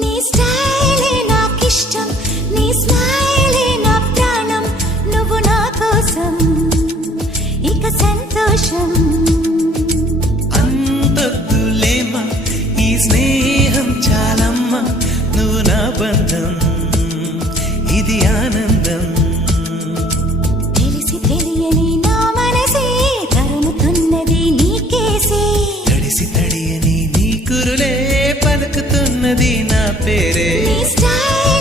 నీ స్టైలే నాకిష్టం, నీ స్మైలే నా ప్రాణం, నువ్వు నా కోసం ఇక సంతోషం. అంతొద్దులేమా ఈ స్నేహం చాలమ్మా, నువ్వు నా బంధం ఇది ఆనందం. తెలిసి తెలియని నా మనసే తరుముతున్నది నీకేసే, తడిసి తడియని నీ కురులే పలుకుతున్నది నా పేరే. నీ స్టైల్